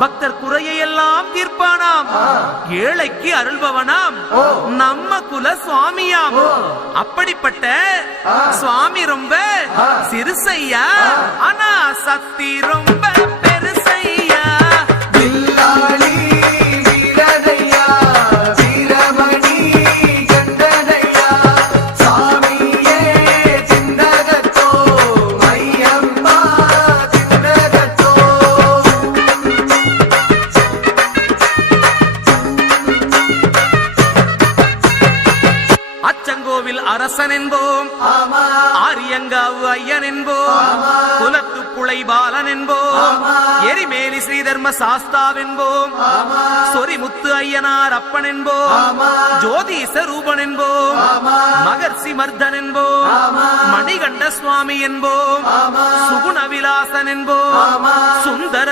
பக்தர் குறையை எல்லாம் தீர்ப்பானாம். ஏழைக்கு அருள்பவனாம். நம்ம குல சுவாமியாம். அப்படிப்பட்ட சுவாமி ரொம்ப சிறுசையா, ஆனா சக்தி ரொம்ப பெருசையா. அரசன் என்போம், ஆரியங்காவு ஐயன் என்போம், குலத்து புலை பாலன் என்போம், எரிமேலி ஸ்ரீதர்ம சாஸ்தாவென்போம், சொரிமுத்து ஐயனார் அப்பன் என்போம், ஜோதிச ரூபன் என்போம், மகர்ஷி மர்தன் என்போம், மணிகண்ட சுவாமி என்போம், சுகுண விலாசன் என்போம், சுந்தர